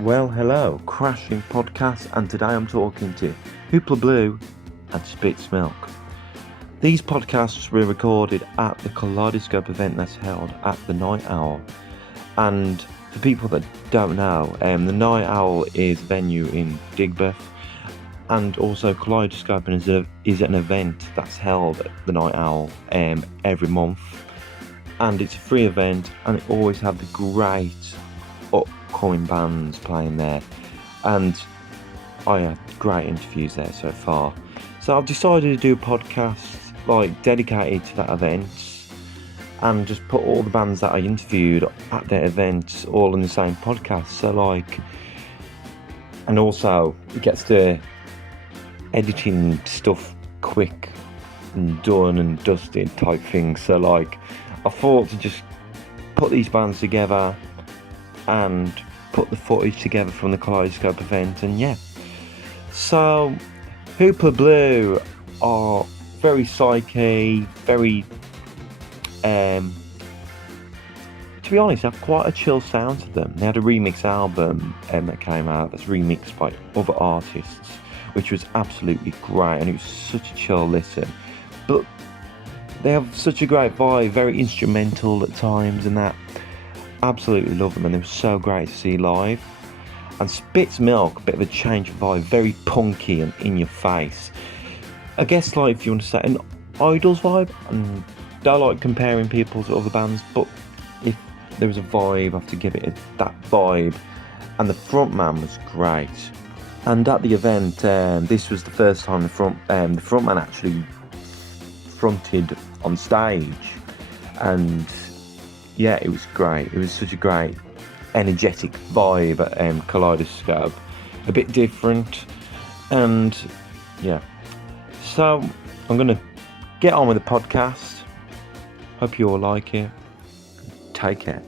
Well, hello, Crashing Podcast, and today I'm talking to Hoopla Blue and Spitz Milk. These podcasts were recorded at the Kaleidoscope event that's held at the Night Owl. And for people that don't know, the Night Owl is a venue in Digbeth, and also Kaleidoscope is an event that's held at the Night Owl every month. And it's a free event, and it always have the great upcoming bands playing there, and I had great interviews there so far. So I've decided to do a podcast dedicated to that event and just put all the bands that I interviewed at that event all in the same podcast. So and also it gets the editing stuff quick and done and dusted type thing. So I thought to just put these bands together and put the footage together from the Kaleidoscope event, and yeah. So Hoopla Blue are very psyche, very to be honest, have quite a chill sound to them. They had a remix album that came out that's remixed by other artists, which was absolutely great, and it was such a chill listen. But they have such a great vibe, very instrumental at times, and that. Absolutely love them, and they were so great to see live. And Spitz Milk, a bit of a change of vibe, very punky and in your face. I guess if you want to say an Idols vibe, and don't like comparing people to other bands, but if there was a vibe, I have to give it that vibe. And the frontman was great. And at the event, this was the first time the frontman actually fronted on stage, and yeah, it was great. It was such a great, energetic vibe at Kaleidoscope. A bit different, and yeah. So I'm going to get on with the podcast. Hope you all like it. Take care.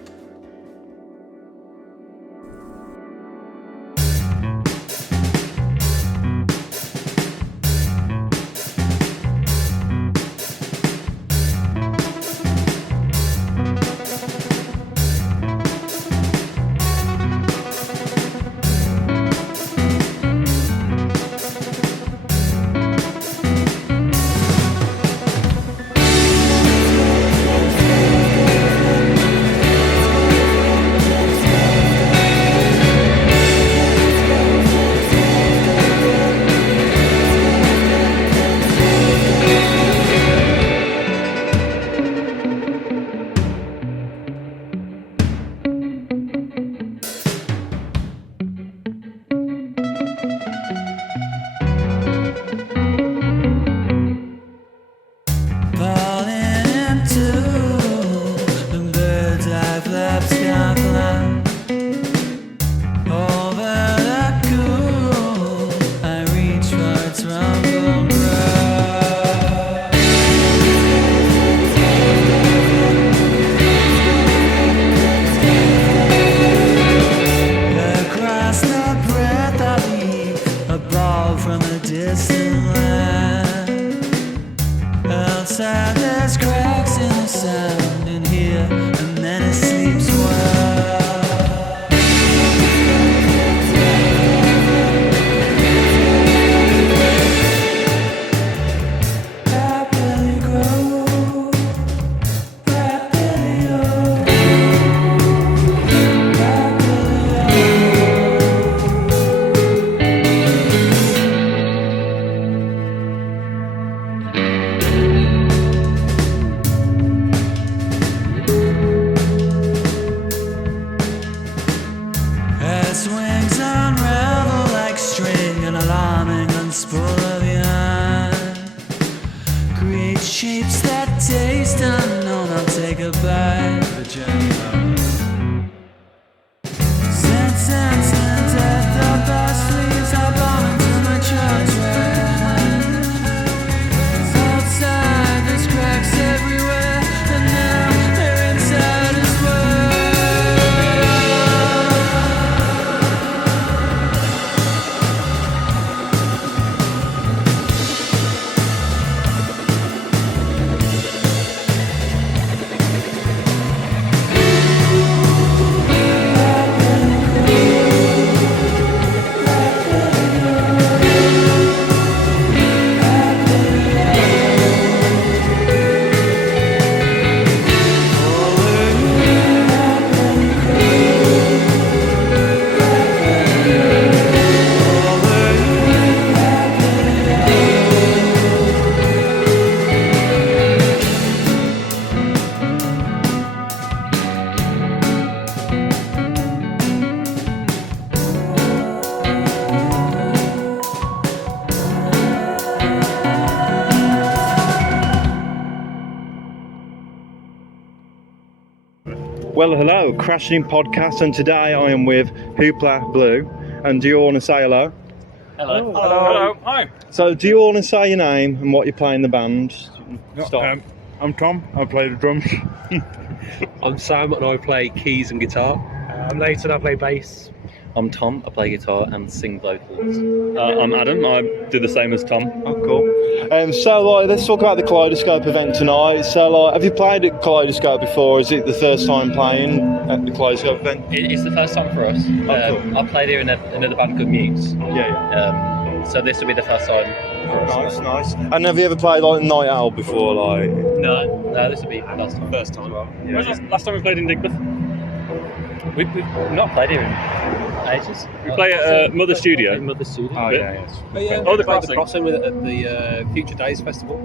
Well, hello, Crashing Podcast, and today I am with Hoopla Blue. And do you all want to say hello? Hello. Hello. Hi. So, do you all want to say your name and what you play in the band? Stop. I'm Tom. I play the drums. I'm Sam and I play keys and guitar. I'm Leighton, I play bass. I'm Tom, I play guitar and sing vocals. I'm Adam. I do the same as Tom. Oh, cool. So, let's talk about the Kaleidoscope event tonight. So, have you played at Kaleidoscope before? Or is it the first time playing at the Kaleidoscope event? It's the first time for us. Cool. I played here in another band called Muse. Yeah. So this will be the first time for us. Nice. And have you ever played like Night Owl before? No, this will be last time. First time. When was last time we played in Digbeth? We've not played here in ages. We play at Mother Studio. Mother Studio. Oh, yes. Oh, the played Crossing. the Crossing at the Future Days Festival.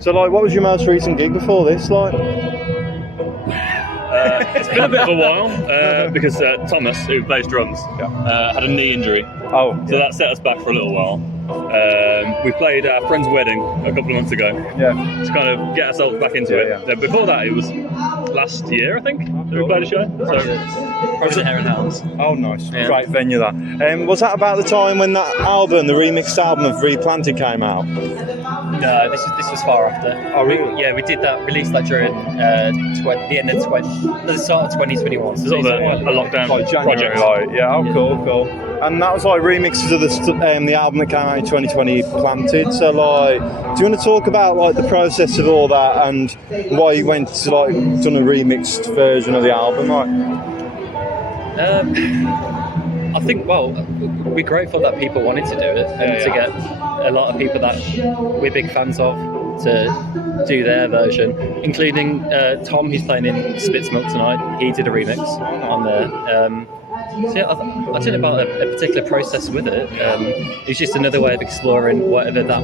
So, what was your most recent gig before this? It's been a bit of a while because Thomas, who plays drums, had a knee injury. Oh, So that set us back for a little while. We played our friend's wedding a couple of months ago to kind of get ourselves back into it. So before that, it was last year, I think, that we played a show. Project Heron Hounds. Oh, nice. Yeah. Great venue, that. Was that about the time when that album, the remixed album of Replanted, came out? No, this was far after. Oh, really? We did that, released that during the end of the start of 2021. So Sort of a lockdown project. Cool. And that was remixes of the album that came out in 2020, Planted. So do you want to talk about the process of all that and why you went to done a remixed version of the album? I think, we're grateful that people wanted to do it and to get a lot of people that we're big fans of to do their version, including Tom, who's playing in Spit's Milk tonight. He did a remix on there. I don't know about a particular process with it. It's just another way of exploring whatever that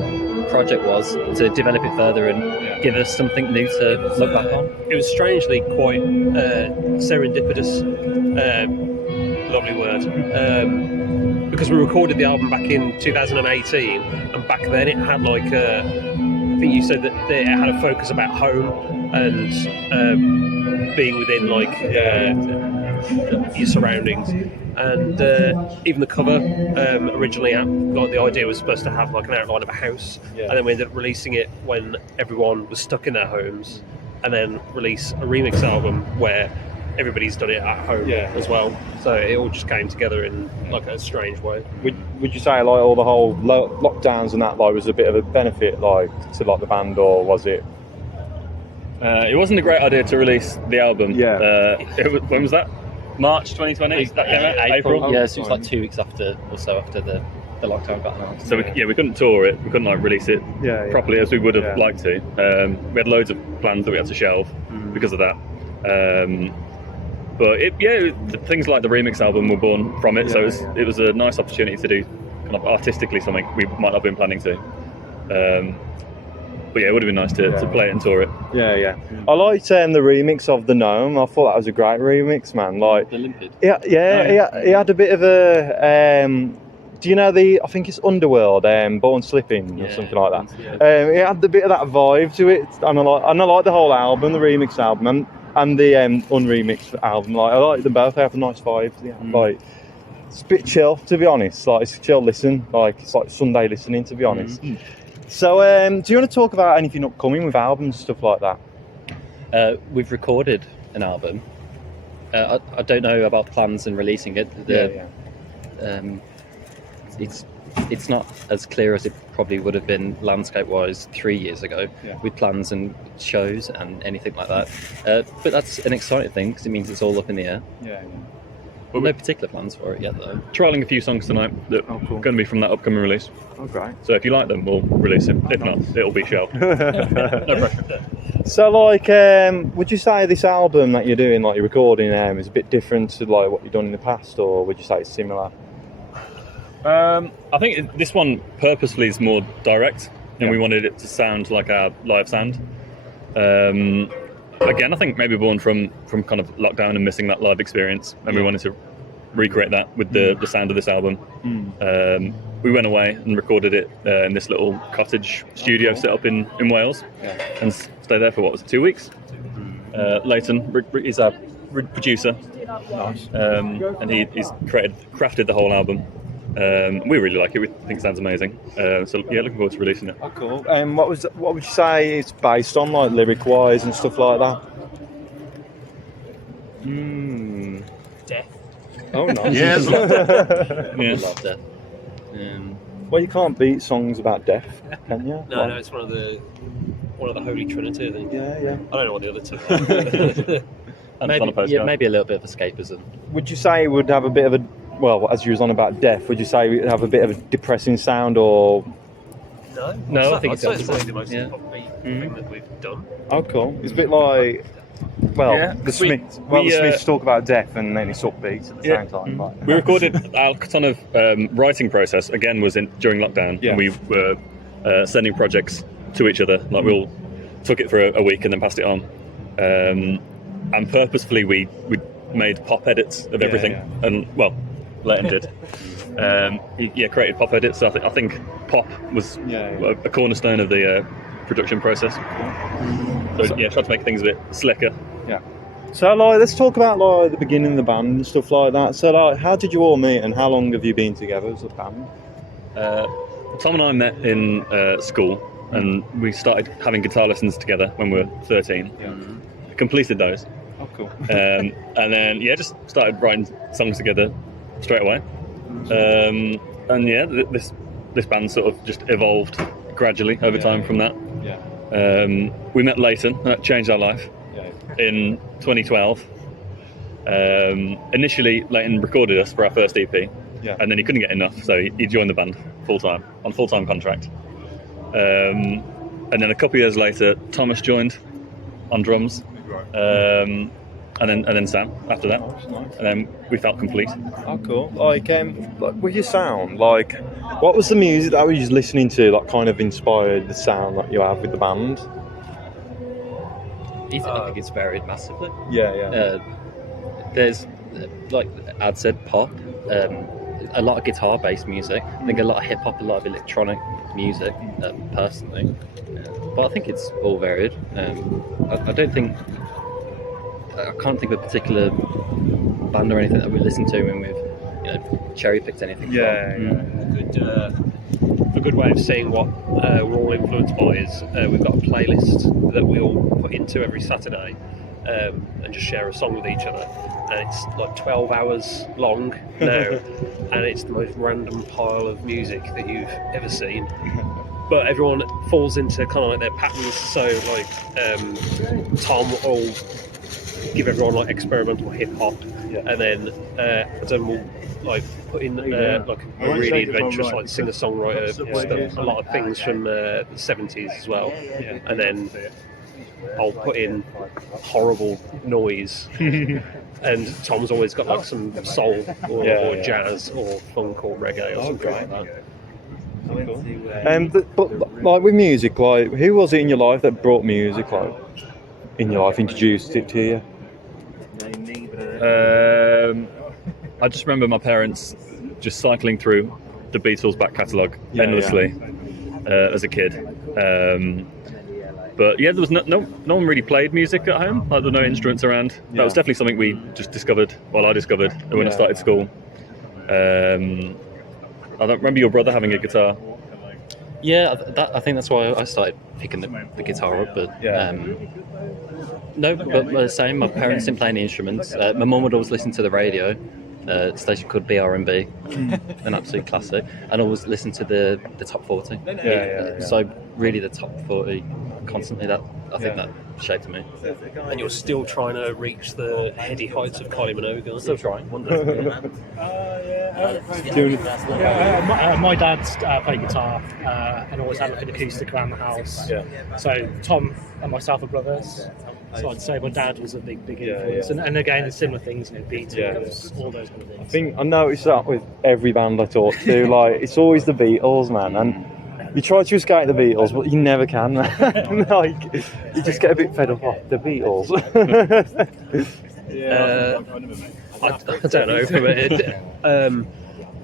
project was to develop it further and give us something new to look back on. It was strangely quite serendipitous, lovely word, because we recorded the album back in 2018, and back then it had I think you said that it had a focus about home and being within your surroundings, and even the cover originally the idea was supposed to have an outline of a house, and then we ended up releasing it when everyone was stuck in their homes, and then release a remix album where everybody's done it at home as well. So it all just came together in a strange way. Would you say all the whole lockdowns and that was a bit of a benefit to the band, or was it? It wasn't a great idea to release the album. When was that? March 2020? That came out? April? Yeah, so it was 2 weeks after the lockdown got announced. So we couldn't tour it. We couldn't release it properly as we would have liked to. We had loads of plans that we had to shelve because of that. But things like the remix album were born from it. So it was a nice opportunity to do kind of artistically something we might not have been planning to. But it would have been nice to play it and tour it. I liked the remix of The Gnome. I thought that was a great remix, man. The Limpid. He had a bit of a. Do you know I think it's Underworld, Born Slipping or something like that. It had a bit of that vibe to it, and I like the whole album, the remix album, and the unremixed album. I like them both. They have a nice vibe. It's a bit chill, to be honest. It's a chill listen. It's like Sunday listening, to be honest. So, do you want to talk about anything upcoming with albums and stuff like that? We've recorded an album. I don't know about plans and releasing it. It's not as clear as it probably would have been landscape-wise 3 years ago with plans and shows and anything like that. But that's an exciting thing because it means it's all up in the air. Well, no particular plans for it yet, though. Trialling a few songs tonight that are going to be from that upcoming release. Oh, great. So if you like them, we'll release it. If not, it'll be shelved. No pressure. So, would you say this album that you're doing, you're recording, is a bit different to what you've done in the past, or would you say it's similar? I think this one purposefully is more direct, and we wanted it to sound like our live sound. Again, I think maybe born from kind of lockdown and missing that live experience, and we wanted to recreate that with the sound of this album. We went away and recorded it in this little cottage studio set up in Wales, and stayed there for 2 weeks. Leighton is our producer, Nice. and he's crafted the whole album. We really like it. We think it sounds amazing. So yeah, looking forward to releasing it. Oh, cool. What would you say it's based on, like lyric-wise and stuff like that? Death. Oh, nice. Yeah, it's I Yeah. love that. Well, you can't beat songs about death, can you? No, it's one of the Holy Trinity, I think. Yeah. I don't know what the other two are. Maybe a little bit of escapism. Would you say it would have a bit of a, well, as you was on about death, would you say it would have a bit of a depressing sound, or? No, I think I'd say it's it's probably the most yeah. upbeat thing that we've done. Oh, cool. It's a bit like, well, Yeah, the 'cause Smiths. we, The Smiths talk about death, and then it's upbeat at the Yeah. same time. Like. We recorded our ton of writing process again was during lockdown, Yeah. and we were sending projects to each other. Like we all took it for a week and then passed it on, and purposefully we made pop edits of everything, and well, Leighton did. He created pop edits. So I think pop was a cornerstone of the production process. So yeah, tried to make things a bit slicker. Yeah. So like, let's talk about like the beginning of the band and stuff like that. So like, how did you all meet, and how long have you been together as a band? Tom and I met in school, and we started having guitar lessons together when we were 13. Yeah. Completed those, Oh, cool. and then just started writing songs together straight away. And yeah, this band sort of just evolved gradually over time from that. Yeah. We met Leighton, and that changed our life in 2012. Initially, Leighton recorded us for our first EP, and then he couldn't get enough, so he joined the band full-time, on full-time contract. And then a couple of years later, Thomas joined on drums, and then Sam after that. Nice. And then we felt complete. Oh, cool. Like with your sound, like, what was the music that we was listening to that kind of inspired the sound that you have with the band? I think it's varied massively. Yeah. There's, like Ad said, pop, a lot of guitar-based music. I think a lot of hip-hop, a lot of electronic music, personally. But I think it's all varied. I don't think... I can't think of a particular band or anything that we listen to when we've, cherry-picked anything. A good way of seeing what we're all influenced by is we've got a playlist that we all put into every Saturday and just share a song with each other. And it's like 12 hours long now, and it's the most random pile of music that you've ever seen. But everyone falls into kind of like their patterns. So like Tom will give everyone like experimental hip hop, and then Adam will like put in like a really adventurous like singer-songwriter stuff, a lot of things from the 70s as well, and then I'll put in horrible noise. And Tom's always got like some soul or jazz or funk or reggae or something like that. But like with music, like, who was it in your life that brought music, like, in your life, introduced it to you? I just remember my parents just cycling through the Beatles back catalogue endlessly as a kid. But yeah, there was no one really played music at home. Like, there were no instruments around. That was definitely something we just discovered. Well, I discovered when I started school. I don't remember your brother having a guitar. Yeah, I think that's why I started picking the guitar up. But no, but the same. My parents didn't play any instruments. My mum would always listen to the radio. Station called BR&B, an absolute classic, and always listen to the top 40. So really, the top 40 constantly. That I think that shaped me. And you're still trying to reach the heady heights of Kylie Minogue. Still trying. My dad played guitar and always had like an acoustic around the house. So Tom and myself are brothers. So I'd say my dad was a big influence. And again, similar things, Beatles, all those kind of things. I noticed that with every band I talk to, like, it's always the Beatles, man. And you try to escape the Beatles, but you never can. Like, you just get a bit fed up of the Beatles. I don't know. From it,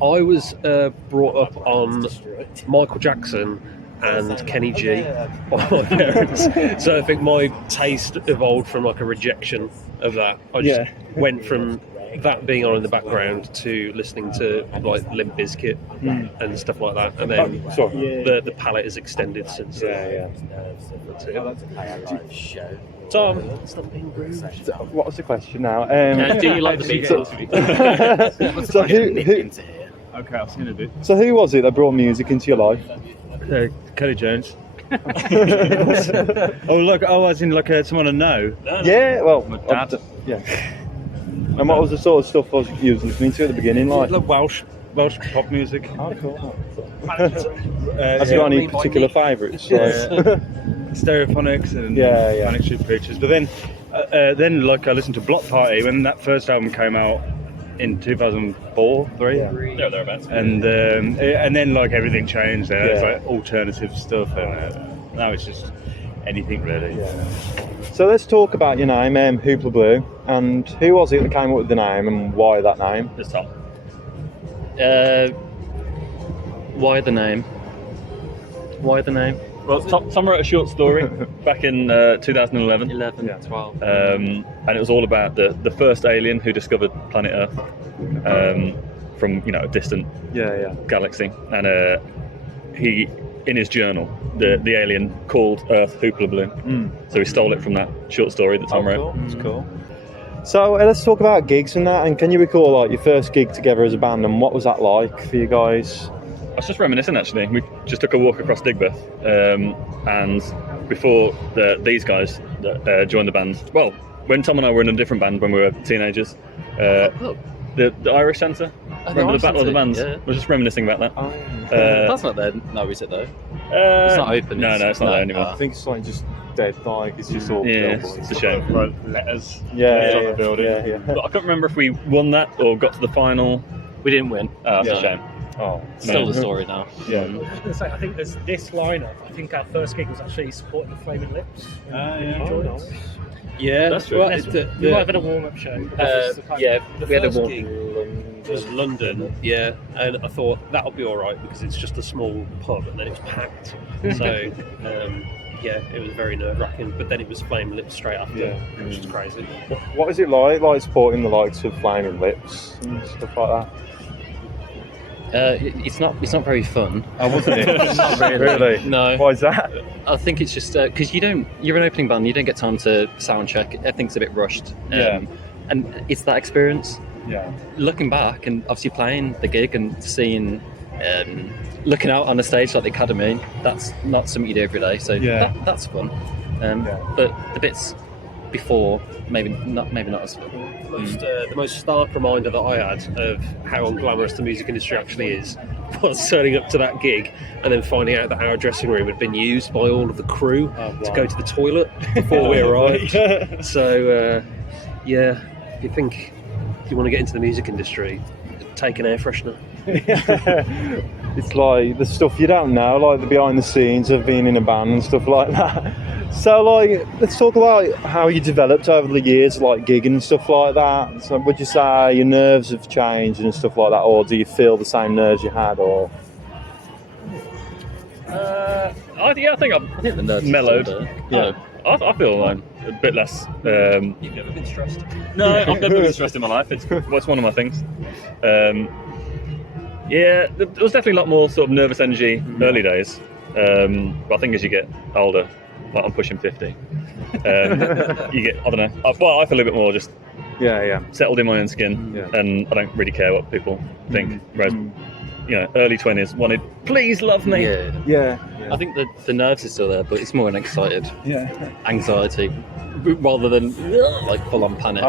I was brought up on Michael Jackson and Kenny G by my parents. So I think my taste evolved from like a rejection of that. I just went from that being on in the background to listening to like Limp Bizkit and stuff like that, and then the palette has extended since then. That's it. Tom, stop being rude. What was the question now? Do you like the Beatles? So who, Okay, I've seen a bit. so who was it that brought music into your life? Kelly Jones. Oh, look, as in like someone I know. Yeah, well, My dad. yeah. And what was the sort of stuff you was listening to at the beginning, like? Like Welsh pop music. Oh, cool. Has Have you got any particular favourites? Stereophonics and Manic Street Preachers. But then like I listened to Block Party when that first album came out in 2004, 3. Yeah, thereabouts. And then like everything changed there. It's like alternative stuff, and now it's just anything really. So let's talk about your name, Hoopla Blue, and who was it that came up with the name and why that name? It's Tom. Why the name? Well, Tom wrote a short story back in 2011. 12. And it was all about the first alien who discovered planet Earth from a distant galaxy, and he, in his journal, the alien called Earth Hoopla Blue. So he stole it from that short story that Tom wrote. That's cool. So let's talk about gigs and that. And can you recall like your first gig together as a band, and what was that like for you guys? I was just reminiscing actually. We just took a walk across Digbeth, and before these guys joined the band, well, when Tom and I were in a different band when we were teenagers, the Irish Centre, remember the Battle of the Bands? Yeah. I was just reminiscing about that. That's not there now, is it though? It's not open. No, it's not there anymore. I think it's like just dead, like it's just all It's a shame. Like letters. on the building. But I can't remember if we won that or got to the final. We didn't win. Oh, that's a shame. Oh, Still the story now. yeah. I was going to say, I think there's this lineup. I think our first gig was actually supporting the Flaming Lips. Yeah, That's true. Well, We might have had a warm-up show. But that was the kind of- we had a first warm. gig was London, and I thought that'll be all right because it's just a small pub, and then it was packed. So, it was very nerve-wracking. But then it was Flame Lips straight after, which is crazy. What is it like supporting the likes of Flaming Lips and stuff like that? It's not very fun. Oh, wasn't it? Not really. Really? No. Why is that? I think it's just because you're an opening band, you don't get time to sound check. Everything's a bit rushed. And it's that experience. Yeah. Looking back and obviously playing the gig and seeing, looking out on the stage like the Academy, that's not something you do every day. So that's fun. But the bits before, maybe not as fun. The most stark reminder that I had of how unglamorous the music industry actually is was turning up to that gig and then finding out that our dressing room had been used by all of the crew to go to the toilet before we arrived. So, if you think you want to get into the music industry, take an air freshener. It's like the stuff you don't know, like the behind the scenes of being in a band and stuff like that. So, like, let's talk about how you developed over the years, like gigging and stuff like that. So, would you say your nerves have changed and stuff like that, or do you feel the same nerves you had, or? I think I'm the nerves mellowed. are older. I feel a bit less. You've never been stressed? No, I've never been stressed in my life. It's one of my things. There was definitely a lot more sort of nervous energy early days. But I think as you get older, like I'm pushing 50, you get, I don't know. I feel a little bit more just settled in my own skin, and I don't really care what people think. Whereas, early 20s wanted, please love me. Yeah. I think the nerves are still there, but it's more an excited anxiety rather than like full-on panic.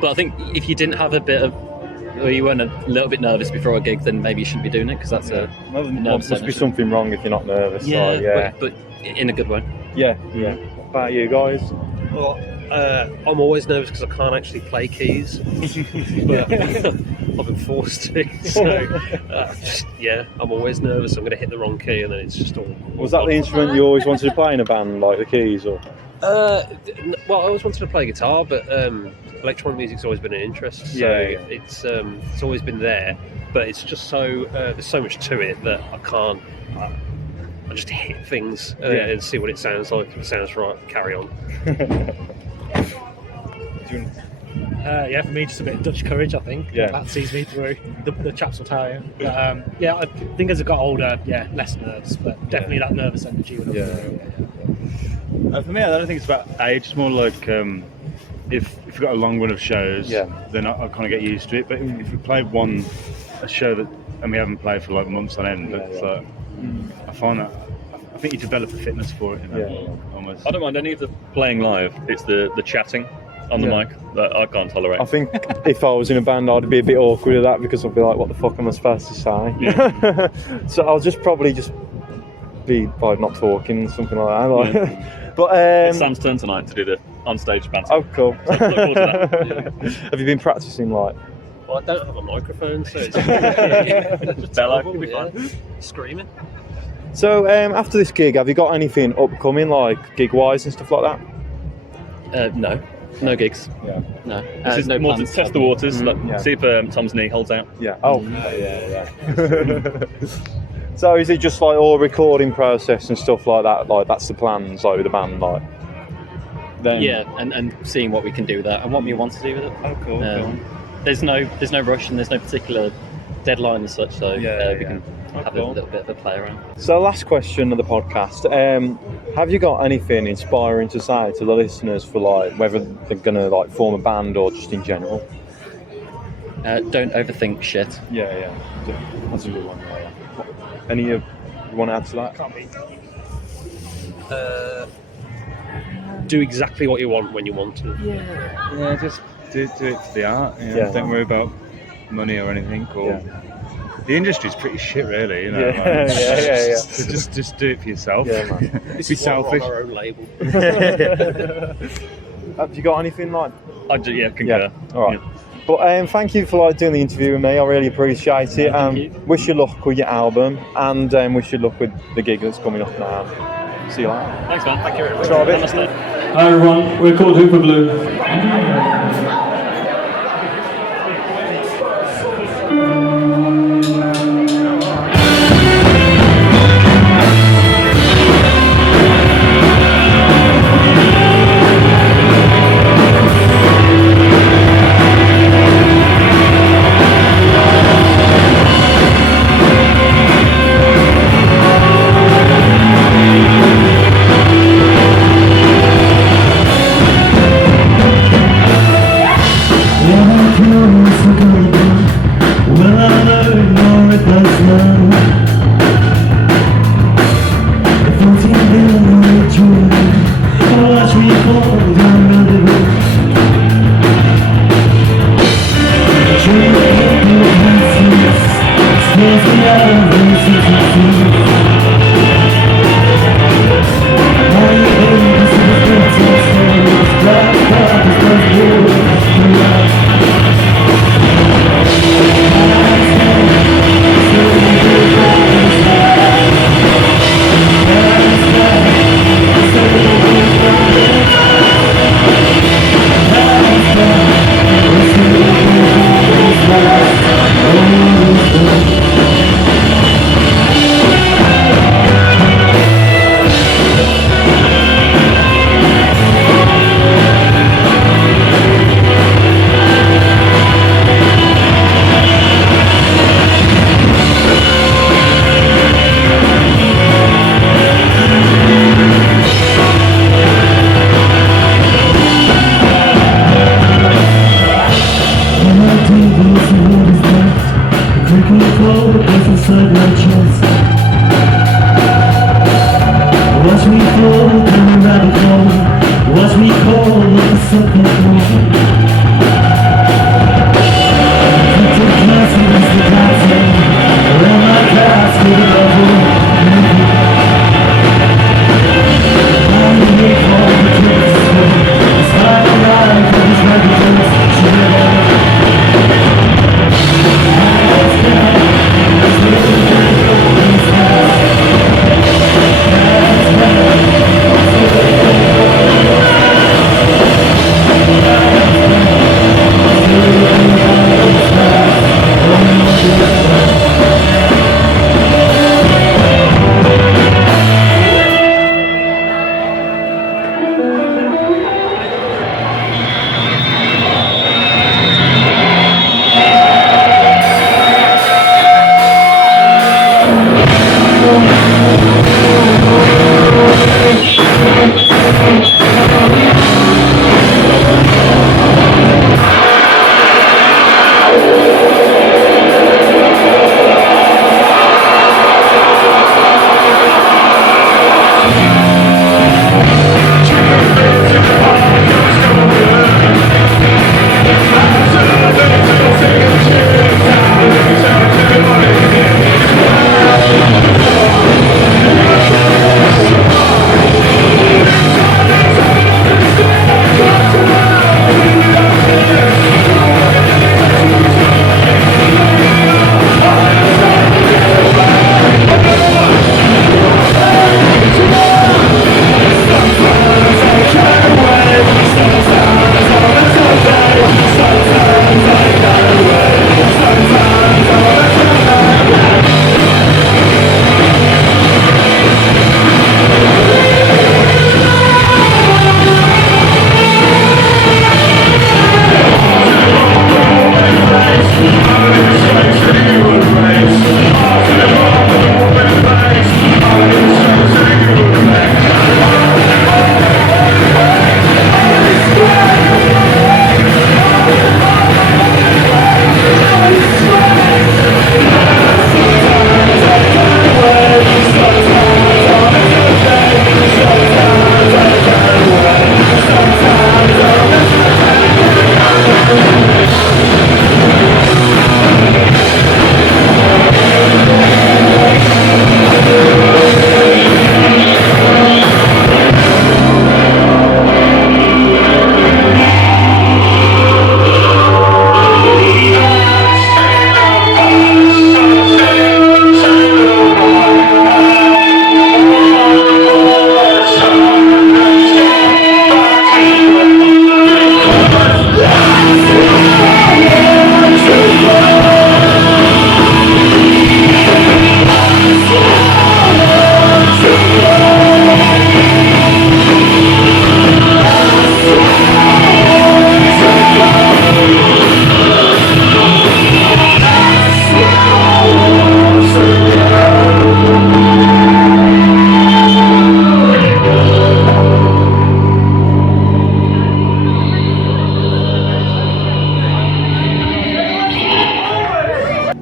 But I think if you didn't have a bit of, or you weren't a little bit nervous before a gig, then maybe you shouldn't be doing it because that's a nervous must be something wrong if you're not nervous. But in a good way. What about you guys? Well, I'm always nervous because I can't actually play keys, but I've been forced to. So, I'm always nervous. I'm going to hit the wrong key, and then it's just all. Was that the instrument you always wanted to play in a band, like the keys, or? Well, I always wanted to play guitar, but electronic music's always been an interest. So it's always been there, but it's just so there's so much to it that I can't. I just hit things and see what it sounds like. If it sounds right, carry on. Yeah, for me, just a bit of Dutch courage, I think. Yeah. That sees me through. The chaps will tell you. But, yeah, I think as I got older, less nerves, but definitely that nervous energy. For me, I don't think it's about age. It's more like if you've got a long run of shows, then I kind of get used to it. But if we play a show and we haven't played for like months on end, it's like, I find that I think you develop a fitness for it. Almost. I don't mind any of the playing live. It's the chatting on the mic that I can't tolerate. I think if I was in a band, I'd be a bit awkward at that because I'd be like, what the fuck am I supposed to say? Yeah. So I'll probably be like not talking, something like that. Like, but it's Sam's turn tonight to do the on-stage banter. Oh, cool. So look forward to that. Have you been practicing like? Well, I don't have a microphone, so it's just bellow, it'll be fun. Screaming. So after this gig, have you got anything upcoming, like gig-wise and stuff like that? No gigs. Yeah. No. This is no more to plans. test the waters. See if Tom's knee holds out. Yeah. Oh. Yeah. So is it just like all recording process and stuff like that? Like that's the plans, like with the band, like. Then. Yeah, and seeing what we can do with that and what we want to do with it. Oh, cool. There's no rush and there's no particular deadline as such, so we can have a little bit of a play around. So last question of the podcast, have you got anything inspiring to say to the listeners for like whether they're going to like form a band or just in general? Don't overthink shit. Yeah, that's a good one. Any you want to add to that? Do exactly what you want when you want to. Yeah, just do it for the art. Don't worry about money or anything. The industry's pretty shit, really. You know. So just do it for yourself. Yeah, man. Be selfish. We're on our own label. Have you got anything like? I do. Yeah, concur. Yeah. All right. Yeah. But thank you for like doing the interview with me. I really appreciate it. Wish you luck with your album, and wish you luck with the gig that's coming up now. See you later. Thanks, man. Thank you very much. Try a bit. Namaste. Hi everyone, we're called Hoopla Blue.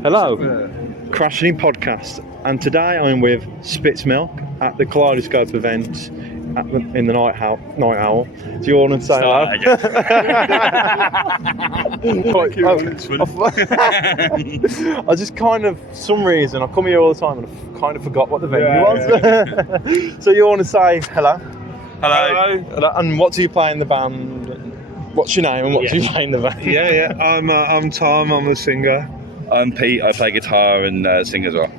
Hello, Crashing In Podcast, and today I'm with Spitz Milk at the Kaleidoscope event in the Night Owl. Do you want to say hello? I just kind of, for some reason, I come here all the time and I kind of forgot what the venue was. So you want to say hello? Hello. And what do you play in the band? What's your name and what do you play in the band? I'm Tom, I'm a singer. I'm Pete, I play guitar and sing as well.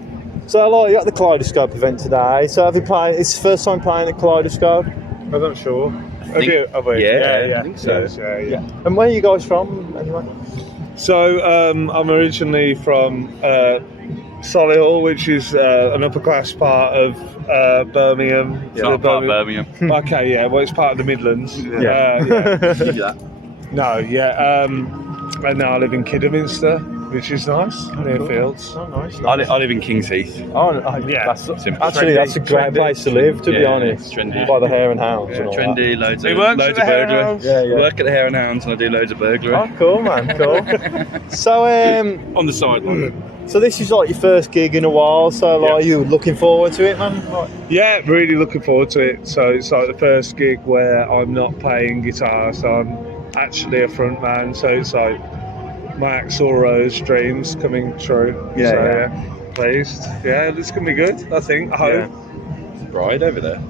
So like, you're at the Kaleidoscope event today, so have you played, it's the first time playing at Kaleidoscope? I'm not sure. Yeah, Yeah. I think so. Yeah. And where are you guys from anyway? So I'm originally from Solihull, which is an upper class part of Birmingham. It's not part of Birmingham. Okay, yeah, well it's part of the Midlands. And now I live in Kidderminster, which is nice, near Fields. Oh, nice. I live in King's Heath. That's Simple. actually that's a great place to live, to be honest. Trendy. By the Hare and Hounds and all that. Trendy, loads He of works at the Hare and burglary. Hounds? Yeah. Work at the Hare and Hounds and I do loads of burglary. Oh, cool, man, cool. So, On the sideline. so this is like your first gig in a while. So, like, are you looking forward to it, man? Like, Yeah, really looking forward to it. So it's like the first gig where I'm not playing guitar, so I'm actually a front man. So it's like my Axl Rose dreams coming true. Pleased. Yeah, it's gonna be good. I think. I hope. Bride over there.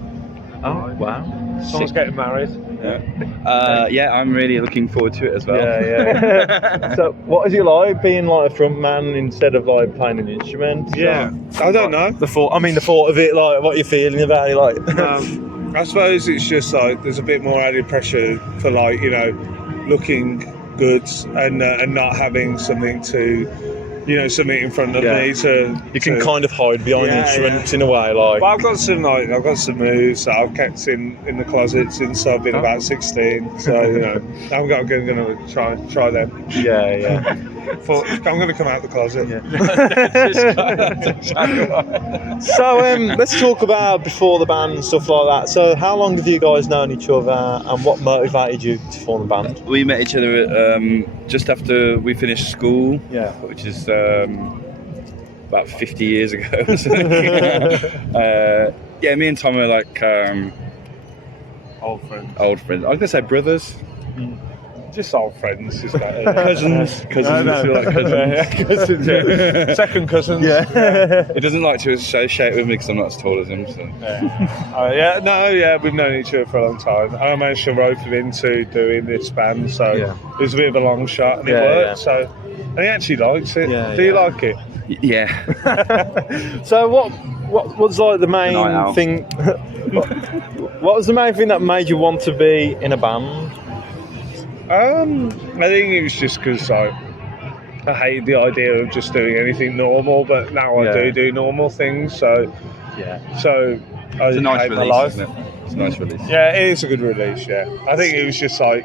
oh, wow. Someone's getting married. Yeah, I'm really looking forward to it as well. Yeah. So, what is it like being like a front man instead of like playing an instrument? Yeah, I don't know. The thought of it, like, what you're feeling about it, like. I suppose it's just like there's a bit more added pressure for like looking good and not having something to something in front of me to you can kind of hide behind instruments in a way, like. Well, I've got some moves that I've kept in the closet since I've been about 16. So I'm going to try them. Yeah. But I'm going to come out the closet. So let's talk about before the band and stuff like that. So how long have you guys known each other, and what motivated you to form a band? We met each other just after we finished school, which is about 50 years ago. Me and Tom are like Old friends. I was going to say brothers. Just old friends. Just like, cousins. Like cousins. Yeah. Second cousins. Yeah. He doesn't like to associate with me because I'm not as tall as him. So. We've known each other for a long time. I managed to rope him into doing this band, so it was a bit of a long shot, and it worked. So, and he actually likes it. Do you like it? Yeah. So what was like the main thing? What was the main thing that made you want to be in a band? I think it was just because I hated the idea of just doing anything normal, but now I do normal things. So it's a nice release, isn't it? It's a nice release. Yeah, it is a good release. Yeah, I think it was just like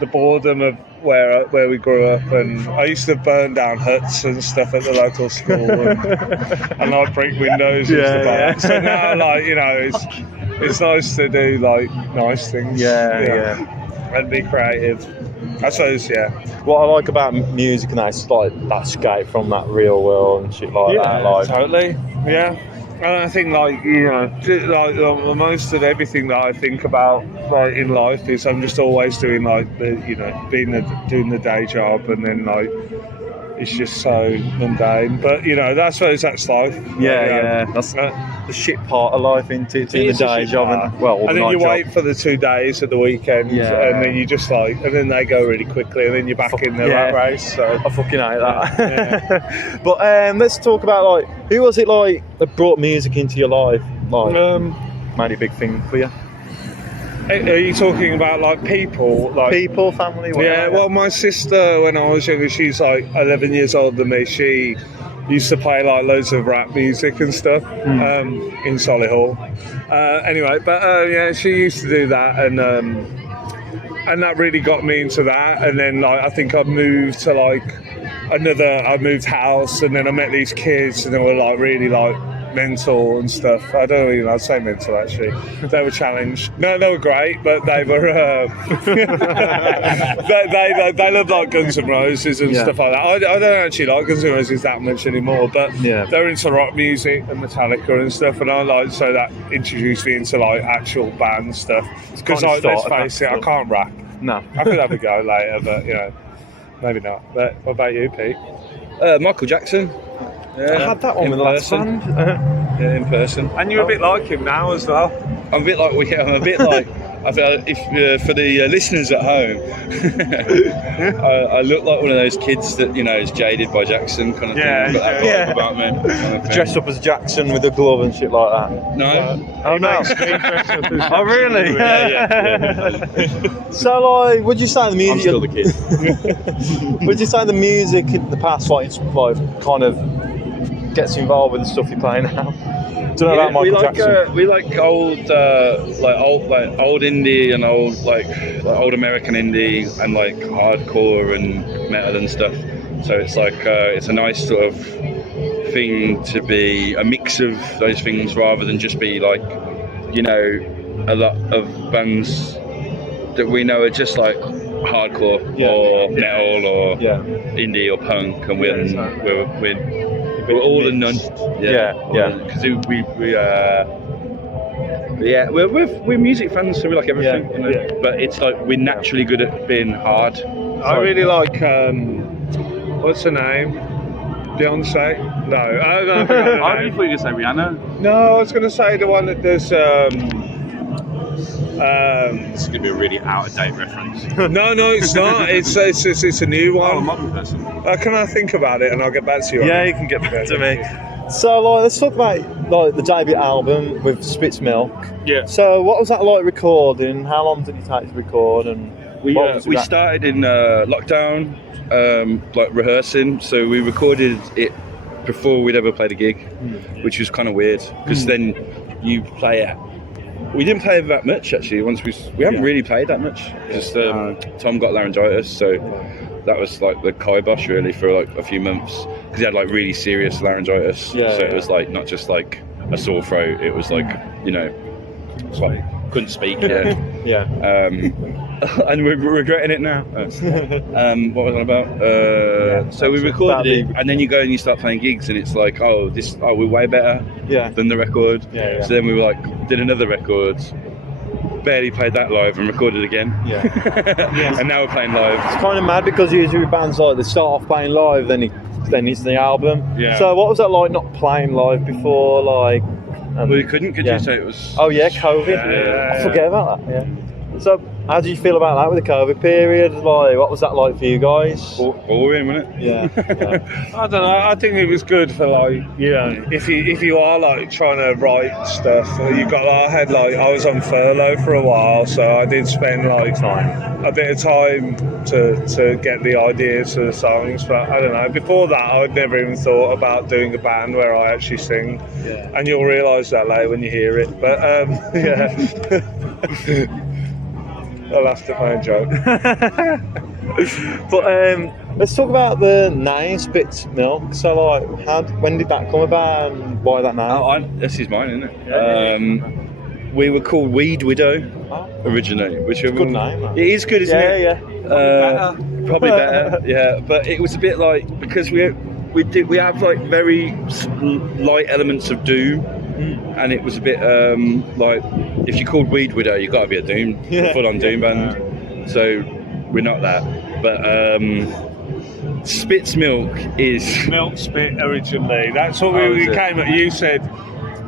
the boredom of where we grew up, and I used to burn down huts and stuff at the local school, and I'd break windows and stuff like that. So now, like, you know, it's nice to do like nice things. And be creative. I suppose, What I like about music and that is like that escape from that real world and shit like that. Like, totally. Yeah. And I think, like, you know, like most of everything that I think about, like, in life is I'm just always doing, like, doing the day job, and then, like, it's just so mundane. But, you know, I suppose that's life. That's the shit part of life, isn't it? Doing the day job and then you wait for the 2 days at the weekend, and then you just and then they go really quickly, and then you're back in the rat race. So I fucking hate that. But let's talk about, like, who was it like that brought music into your life? Like, made a big thing for you. Are you talking about like people, family? Whatever. Yeah. Well, my sister, when I was younger, she's like 11 years older than me. She used to play like loads of rap music and stuff in Solihull. Anyway, but she used to do that, and that really got me into that. And then, like, I think I moved to I moved house, and then I met these kids, and they were like really like mental and stuff. I don't even know, I'd say mental actually. They were challenged. No, they were great, but they were they loved like Guns N' Roses and stuff like that. I don't actually like Guns N' Roses that much anymore, but they're into rock music and Metallica and stuff, and so that introduced me into like actual band stuff. Because let's face it, I can't rap. No. I could have a go later, but maybe not. But what about you, Pete? Michael Jackson. I had that one with the last band. In person. And you're a bit like him now as well. I'm a bit like if for the listeners at home, I look like one of those kids that, you know, is jaded by Jackson kind of thing. I've got that vibe about me. Kind of dressed up as Jackson with a glove and shit like that. No. Oh no. Oh really? Yeah. So, like, would you say the music? I'm still the kid. Would you say the music in the past, like, kind of gets involved with the stuff you play now? Do you know about Michael Jackson? We like old indie and old American indie and like hardcore and metal and stuff. So it's like it's a nice sort of thing to be a mix of those things rather than just be like, you know, a lot of bands that we know are just like hardcore or metal or indie or punk, and we're all and none. Because we're music fans, so we like everything. You know? But it's like we're naturally good at being hard. I really like what's her name? Beyonce? No, I really thought you were going to say Rihanna. No, I was going to say the one that does. It's going to be a really out-of-date reference. No, it's not. It's a new one. Oh, a modern person. Can I think about it and I'll get back to you? Yeah, you can get back to me. So, like, let's talk about like the debut album with Spitz Milk. Yeah. So, what was that like recording? How long did it take to record? And we started in lockdown, like rehearsing. So we recorded it before we'd ever played a gig, which was kind of weird because then you play it. We didn't play that much actually. We haven't really played that much because Tom got laryngitis, so that was like the kibosh really for like a few months because he had like really serious laryngitis. It was like not just like a sore throat. It was like it's like couldn't speak. And we're regretting it now. What was I about? So we recorded it, and then you go and you start playing gigs, and it's like, we're way better than the record. So then we were like, did another record, barely played that live, and recorded again. And now we're playing live. It's kind of mad because usually bands like they start off playing live, then it's the album. So what was that like not playing live before? Like, we couldn't, could you say it was? Oh yeah, COVID. I forget about that. So how did you feel about that with the COVID period? Like, what was that like for you guys? Boring, wasn't it? I don't know. I think it was good for like, if you are like trying to write stuff, you got. I had like I was on furlough for a while, so I did spend like a bit of time to get the ideas for the songs. But I don't know. Before that, I'd never even thought about doing a band where I actually sing, and you'll realise that later when you hear it. But I'll have to find a joke. But let's talk about the name Spitz Milk. So, like, when did that come about and why that name? This is mine, isn't it? We were called Weed Widow originally, which is a good name. It is good, isn't it? Probably better. But it was a bit like because we have like very light elements of doom. And it was a bit like if you're called Weed Widow, you've got to be a doom, full-on doom band. So we're not that. But Spitz Milk is Milk Spit originally. That's what we came at. You said,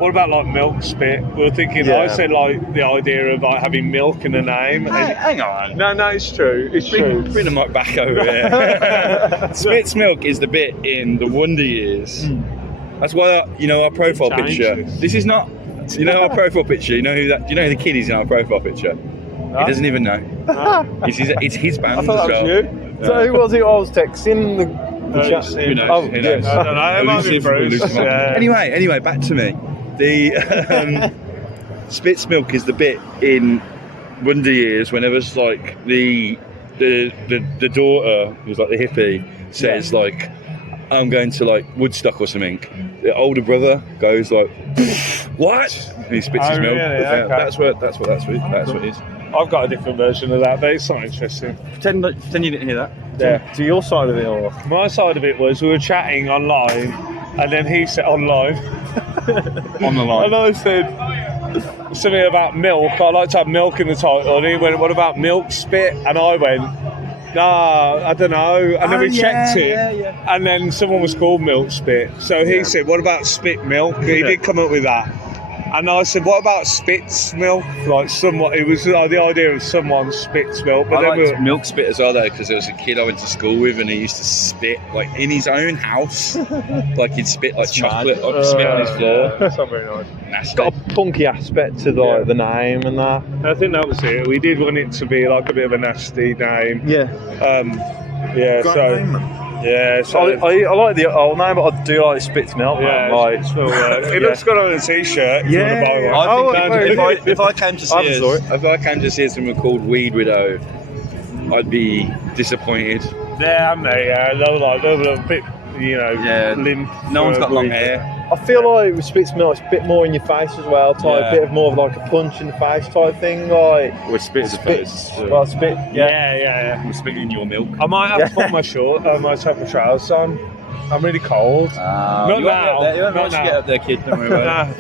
what about like Milk Spit? We were thinking. I said like the idea of like having milk in the name. Hang on. No, it's true. It's true. Bring the mic back over here. Spitz Milk is the bit in the Wonder Years. That's why our profile picture. This is not. Our profile picture. You know who that? Do you know who the kid is in our profile picture? He doesn't even know. It's his band. I thought that was you. So who was it? I was texting the chat. Who knows? Oh, who knows? I don't know. It might be Bruce. Anyway, back to me. The Spitz Milk is the bit in Wonder Years whenever it's like the daughter who's like the hippie says like, I'm going to like Woodstock or something. The older brother goes like, what? And he spits his milk. Really? Okay. That's what it is. I've got a different version of that, but it's not interesting. Pretend you didn't hear that. Yeah. To your side of it, or My side of it was we were chatting online, and then he said online. On the line. And I said something about milk. I like to have milk in the title. And he went, what about Milk Spit? And I went, no, I don't know. And then we checked it, and then someone was called Milk Spit. So he said, what about Spit Milk? He did come up with that. And I said, what about Spitz Milk? Like it was the idea of someone spits milk. But I liked Milk Spit as well though, because there was a kid I went to school with and he used to spit like in his own house. Like he'd spit like chocolate, like spit on his floor. That's not very nice. it's got a punky aspect to the name and that. I think that was it. We did want it to be like a bit of a nasty name. So I like the old name, but I do like Spitz Milk. It looks good on a t-shirt. If I came to see us and we're called Weed Widow, I'd be disappointed. They were a bit, limp. No one's got long hair. I feel like with Spitz Milk, it's a bit more in your face as well, a bit of more of like a punch in the face type thing, like. With spit in the face. Well, spit. Yeah. We're spitting in your milk. I might have to put my trousers on. I'm really cold. Not now. You won't get up there, kid. Don't worry about it.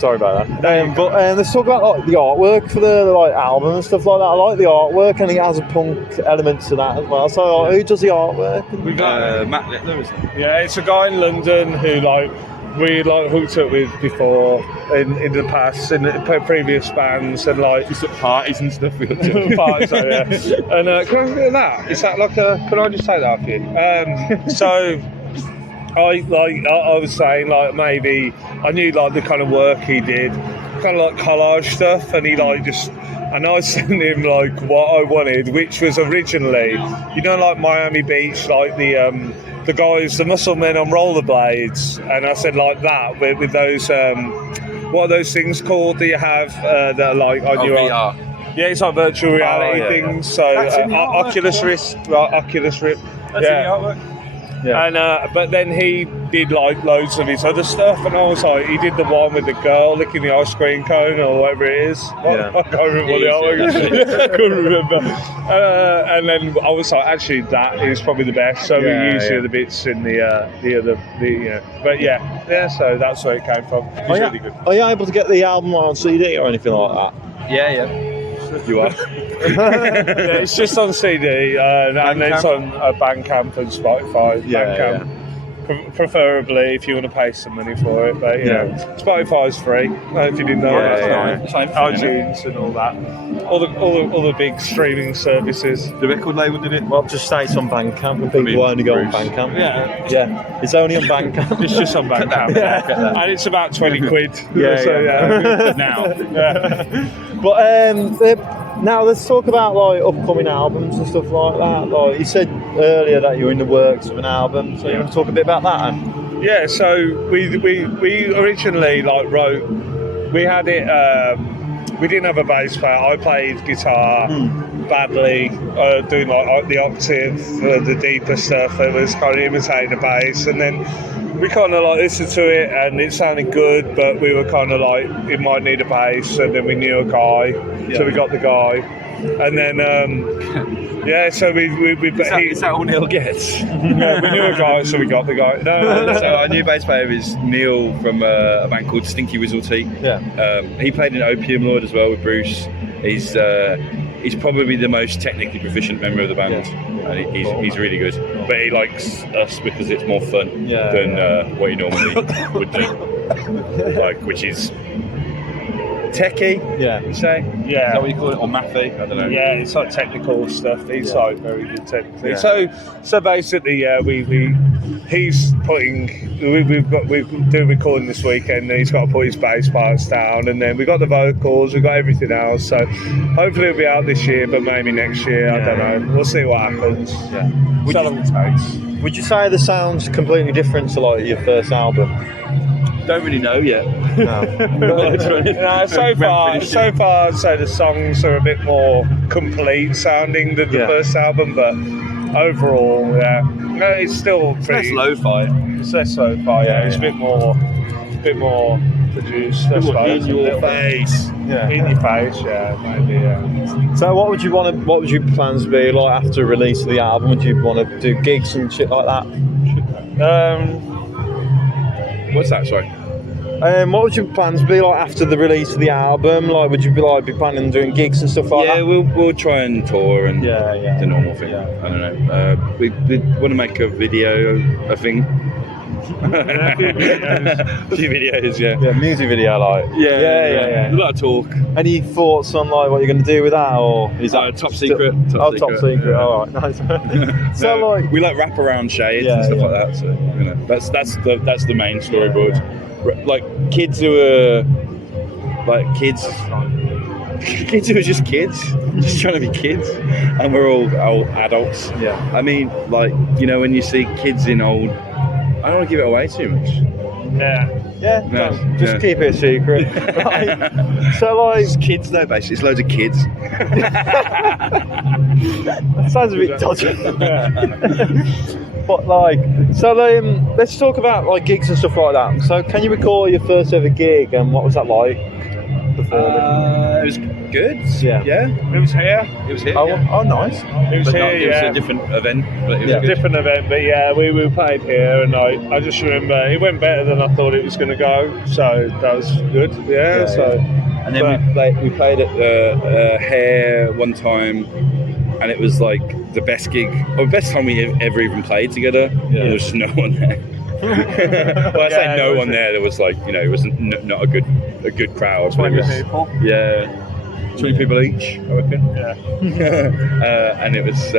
Sorry about that. But let's talk about like the artwork for the album and stuff like that. I like the artwork, and it has a punk element to that as well. So who does the artwork? We got Matt Littler, isn't it? Yeah, it's a guy in London who we hooked up with before in the past in the previous bands and just at parties and stuff. We got to parties, And can I do that? Is that like a? Can I just say that for you? So. I was saying maybe I knew the kind of work he did, kind of like collage stuff, and and I sent him what I wanted, which was originally, Miami Beach, the guys, the muscle men on rollerblades, and I said that with those what are those things called that you have that are on your VR. Yeah, it's like virtual reality things. So Oculus Rift, Oculus Rift. That's in the artwork. Yeah. And but then he did like loads of his other stuff, and I was like, he did the one with the girl licking the ice cream cone or whatever it is. I can't remember what the artwork is. I couldn't remember. And then I was like, actually, that is probably the best. So we used the other bits in the other. But yeah. So that's where it came from. It was really good. Are you able to get the album on CD or anything like that? Yeah. You are. Yeah, it's just on CD, and it's on Bandcamp and Spotify. Bandcamp, preferably if you want to pay some money for it. But Spotify's free. If you didn't know that, iTunes and all that, all the big streaming services. The record label did it. Well, just stays on Bandcamp, and people only go on Bandcamp. Yeah, it's only on Bandcamp. It's just on Bandcamp, and it's about 20 quid. Now. But now let's talk about like upcoming albums and stuff like that. Like you said earlier that you're in the works of an album, so you want to talk a bit about that? Yeah, so we originally like wrote. We had it. We didn't have a bass player. I played guitar badly, doing like the octave, the deeper stuff. It was kind of imitating a bass, and then we kind of like listened to it, and it sounded good, but we were kind of like, it might need a bass, and then we knew a guy, so we got the guy, and then so we is that all Neil gets? Yeah, we knew a guy, so we got the guy. So our new bass player is Neil from a band called Stinky Whistle Tea. He played in Opium Lord as well with Bruce. He's probably the most technically proficient member of the band, and he's really good. But he likes us because it's more fun than what he normally would do, which is techie. You say? Yeah. Is that what you call it, or mathy? I don't know. Yeah, it's like technical stuff. He's like very good technically. So basically, he's putting. We're doing recording this weekend, and he's got to put his bass parts down, and then we got the vocals, we got everything else. So hopefully it'll be out this year, but maybe next year. I don't know. We'll see what happens. Would you say the sound's completely different to like your first album? Don't really know yet. No, so far, I'd say the songs are a bit more complete sounding than the first album, but overall, it's still pretty. It's less lo-fi. It's less lo-fi. It's a bit more produced. In your face. In your face. Maybe. So, what would your plans be like after release of the album? Would you want to do gigs and shit like that? What's that? Sorry. What would your plans be like after the release of the album? Like, would you be planning on doing gigs and stuff like that? Yeah, we'll try and tour and the normal thing. I don't know. We want to make a video, I think. A few videos, Yeah, music video, like. Yeah. A lot of talk. Any thoughts on like what you're going to do with that, or is that top secret? Top secret. All right, nice. So like, we like wrap around shades and stuff like that. So that's the main storyboard. Like kids who are kids who are just kids, just trying to be kids, and we're all adults. I mean, when you see kids in old. I don't want to give it away too much. Just keep it a secret. So it's kids though, basically. It's loads of kids. That sounds a bit dodgy. But let's talk about like gigs and stuff like that. So can you recall your first ever gig, and what was that like? It was good. It was here. Oh, nice. It was here. It was a different event, but it was a different event. But we played here, and I just remember it went better than I thought it was going to go. So that was good. And then we played at Hair one time, and it was like the best gig, or the best time we ever even played together. There was no one there. Well, I say no one there. There was it was not a good crowd. 20 people. 20 people each, I reckon. And it was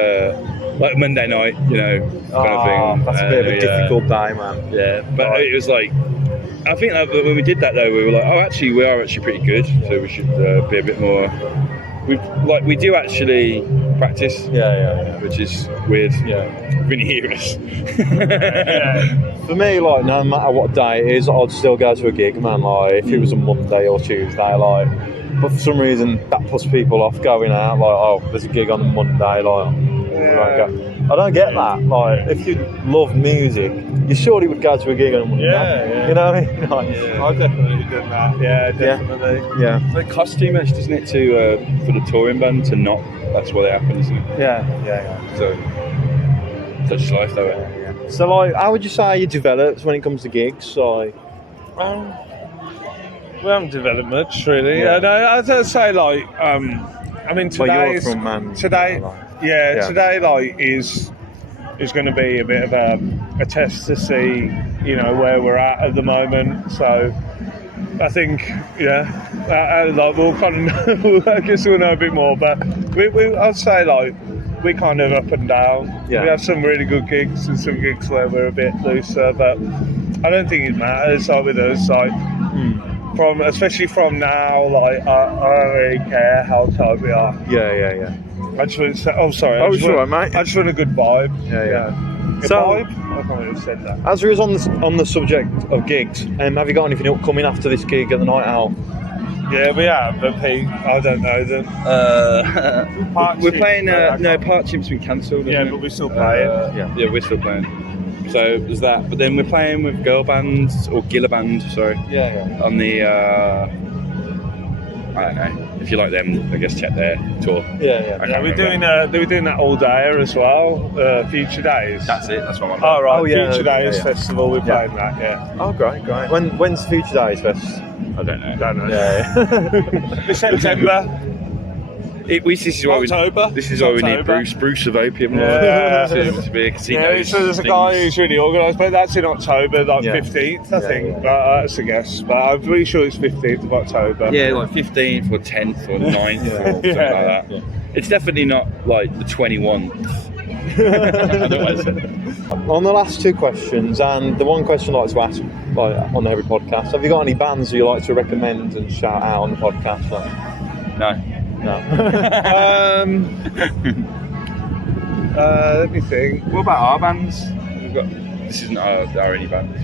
like Monday night, kind of thing. That's a bit of a difficult day, man. But it was like, I think when we did that though, we were like, oh, actually, we are actually pretty good, so we should be a bit more. We do actually practice, which is weird. When you hear us. For me, no matter what day it is, I'd still go to a gig, man. Like if it was a Monday or Tuesday, but for some reason that puts people off going out. Like, oh, there's a gig on Monday. Like, I don't get that. Like, if you love music, you surely would go to a gig on Monday. Yeah. You know what I mean? Like, I've definitely done that. Yeah, definitely. Yeah. It's like costume-ish, doesn't it, to for the touring band to not. That's what happens, isn't it? Yeah. So, such life, though. So, like, how would you say you developed when it comes to gigs? Like, we haven't developed much, really. Yeah. No, I'd say, like, I mean, you're from Man. today, Yeah. today, like, is going to be a bit of a test to see, you know, where we're at the moment. So, I think, like, we'll kind of, I guess we'll know a bit more. But I'd say, like, we kind of up and down. Yeah. We have some really good gigs and some gigs where we're a bit looser, but I don't think it matters. Like, with us, like, especially from now, like, I don't really care how tired we are. Yeah. I just want to say, mate. I just want a good vibe. Yeah. A So, vibe? I can't really say that. as we was on the subject of gigs, have you got anything upcoming after this gig at the Night Owl? Yeah, we have, but Pete, I don't know them. We're playing. No, Part Chimp's been cancelled. But we're still playing. Yeah, we're still playing. So there's that. But then we're playing with girl bands or Gilla Band. Sorry. Yeah. On the. I don't know. If you like them, I guess check their tour. Yeah. We're doing that all day as well. Future Days. That's it. That's what I'm. Oh right. Oh, yeah, Future Days yeah. Festival. We're playing that. Yeah. Oh, great. When's Future Days Fest? I don't know. Yeah. September. This is why October. This is why we need Bruce of Opium Lord to be a casino. So there's a guy who's really organised, but that's in October, like 15th, I think. But that's a guess. But I'm pretty sure it's 15th of October. Yeah, like 15th or 10th or 9th or something like that. Yeah. It's definitely not like the 21th. On the last two questions, and the one question I like to ask on every podcast, have you got any bands you like to recommend and shout out on the podcast? No. Let me think. What about our bands? This isn't our only band.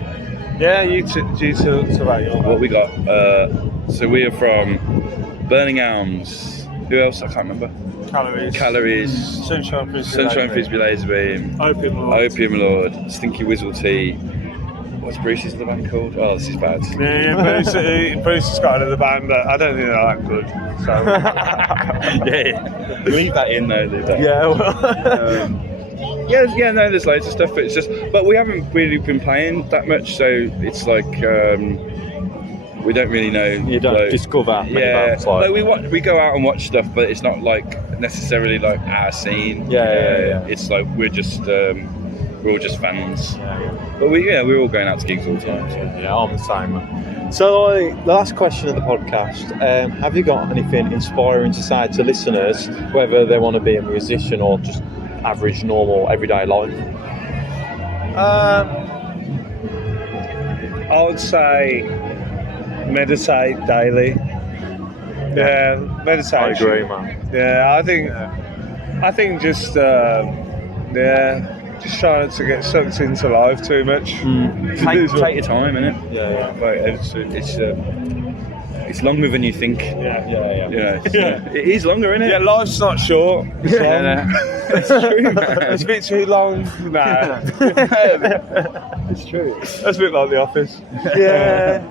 Yeah, you talk about your band. What we got? So we are from Birmingham. Who else? I can't remember. Calories. Sunshine Frisbee Laser Beam. Opium Lord. Stinky Whizzle Tea. What's Bruce's other band called? Oh, this is bad. Yeah, Bruce has got another band, but I don't think they're that good. So. Yeah. Leave that in though. Yeah. No, there's loads of stuff, but we haven't really been playing that much, so it's like we don't really know. You don't discover many bands, like we go out and watch stuff, but it's not like necessarily like our scene. Yeah. It's like we're all just fans. But we're all going out to gigs all the time. So. Yeah, I'm the same. So, the last question of the podcast: have you got anything inspiring to say to listeners, whether they want to be a musician or just average, normal, everyday life? I would say meditate daily. Yeah, meditation. I agree, man. Yeah, I think just just trying to get sucked into life too much. Take your time, innit? Yeah. Like, it's longer than you think. Yeah. It is longer, isn't it? Yeah, life's not short. It's long. It's true, man. It's a bit too long. Nah. It's true. That's a bit like The Office. Yeah.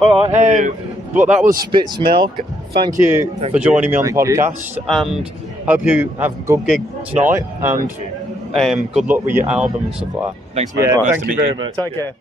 All right. But that was Spitz Milk. Thank you for joining me on the podcast, and hope you have a good gig tonight, and good luck with your album and stuff like that. Thanks, man. Yeah, Nice thank to you meet very much. Take care.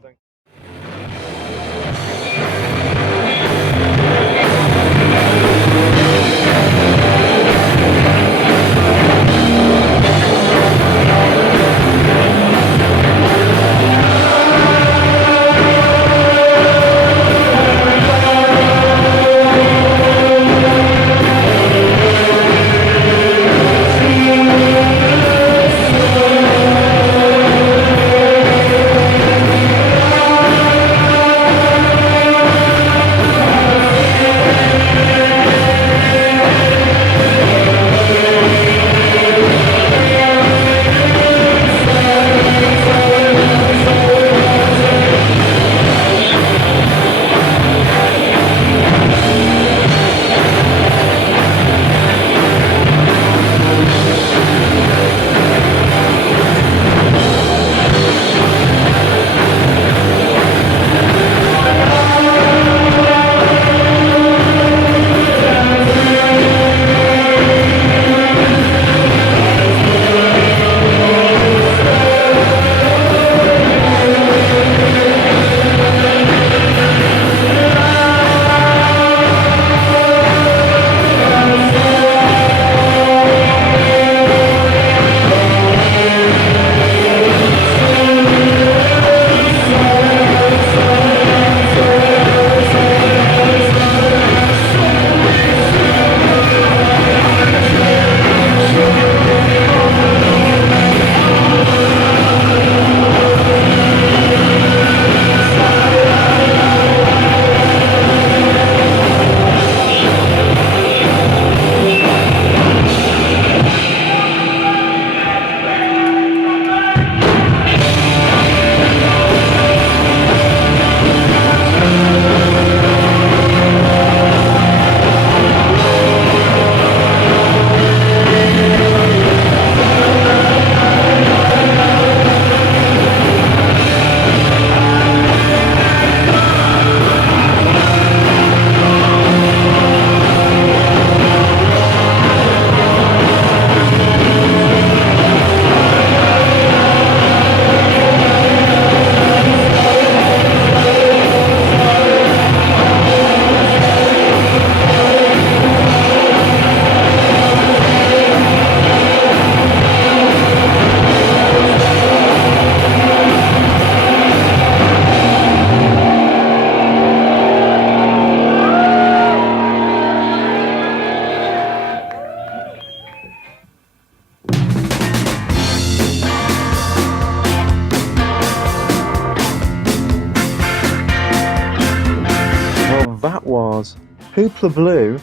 that was Hoopla Blue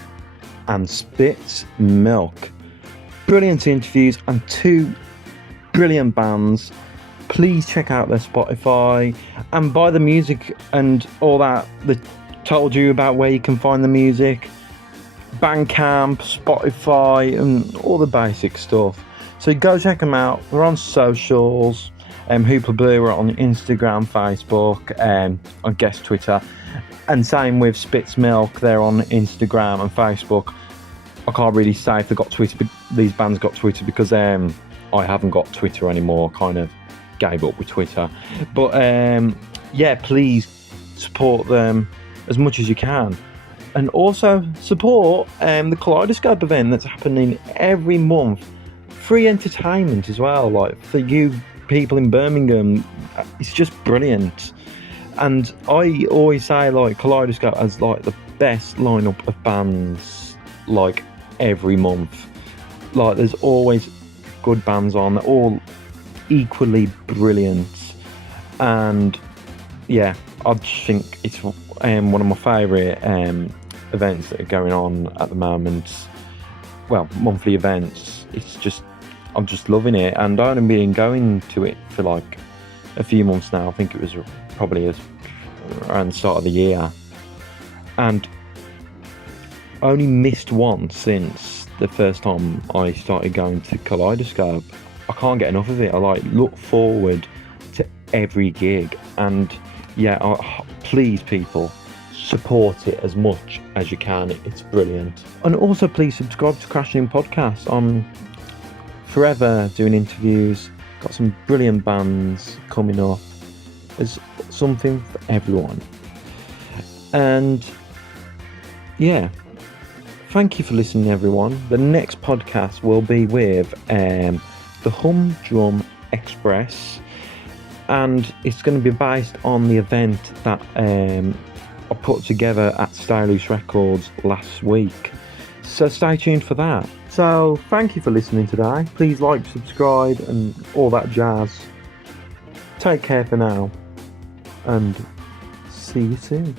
and Spitz Milk. Brilliant interviews and 2 brilliant bands. Please check out their Spotify and buy the music and all that. They told you about where you can find the music. Bandcamp, Spotify, and all the basic stuff. So go check them out. We're on socials. Hoopla Blue, we're on Instagram, Facebook, I guess Twitter. And same with Spitz Milk, they're on Instagram and Facebook. I can't really say if they've got Twitter, but these bands got Twitter because I haven't got Twitter anymore, kind of gave up with Twitter. But yeah, please support them as much as you can. And also support the Kaleidoscope event that's happening every month. Free entertainment as well, like for you people in Birmingham. It's just brilliant. And I always say like Kaleidoscope has like the best lineup of bands like every month. Like there's always good bands on, they're all equally brilliant. And yeah, I just think it's one of my favourite events that are going on at the moment. Well, monthly events. It's just, I'm just loving it, and I've only been going to it for like a few months now. I think it was probably around the start of the year, and I only missed one since the first time I started going to Kaleidoscope. I can't get enough of it. I like look forward to every gig, and yeah, please people, support it as much as you can. It's brilliant. And also please subscribe to Crashing In Podcast. I'm forever doing interviews, got some brilliant bands coming up. There's something for everyone. And yeah, thank you for listening everyone. The next podcast will be with the Humdrum Express, and it's going to be based on the event that I put together at Stay Loose Records last week. So stay tuned for that. So thank you for listening today. Please like, subscribe and all that jazz. Take care for now and see you soon.